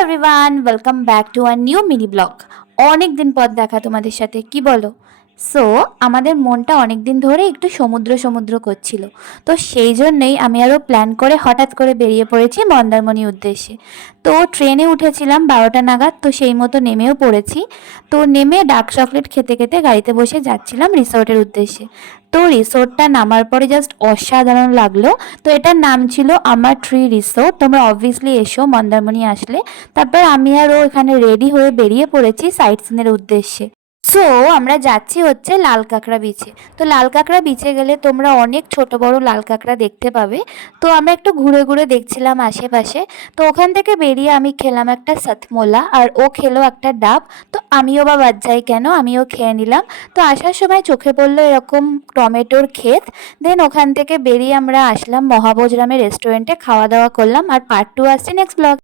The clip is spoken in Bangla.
Everyone, welcome back to our new mini blog. অনেক দিন পর দেখা তোমাদের সাথে, কি বলো? সো আমাদের মনটা অনেক দিন ধরে একটু সমুদ্র সমুদ্র করছিল। তো সেই জন্যই আমি আরও প্ল্যান করে হঠাৎ করে বেরিয়ে পড়েছি মন্দারমণি উদ্দেশ্যে। তো ট্রেনে উঠেছিলাম 12টা নাগাদ, তো সেই মতো নেমেও পড়েছি। তো নেমে ডার্ক চকলেট খেতে খেতে গাড়িতে বসে যাচ্ছিলাম রিসোর্টের উদ্দেশ্যে। তো রিসোর্টটা নামার পরে জাস্ট অসাধারণ লাগলো। তো এটার নাম ছিল আমার ট্রি রিসোর্ট। তোমরা অবভিয়াসলি এসো মন্দারমণি আসলে। তারপর আমি আর ও এখানে রেডি হয়ে বেরিয়ে পড়েছি সাইট সিনের উদ্দেশ্যে। সো আমরা যাচ্ছি হচ্ছে লাল কাঁকড়া বিচে। তো লাল কাঁকড়া বিচে গেলে তোমরা অনেক ছোট বড় লাল কাঁকড়া দেখতে পাবে। তো আমরা একটু ঘুরে ঘুরে দেখছিলাম আশেপাশে। তো ওখান থেকে বেরিয়ে আমি খেলাম একটা সতমোলা, আর ও খেলো একটা ডাব। তো আমিও বা বাদ যাই কেন, আমিও খেয়ে নিলাম। তো আসার সময় চোখে পড়লো এরকম টমেটোর ক্ষেত। দেন ওখান থেকে বেরিয়ে আমরা আসলাম মহাভোজরামের রেস্টুরেন্টে, খাওয়া দাওয়া করলাম। আর পার্ট 2 আসছে নেক্সট ব্লগে।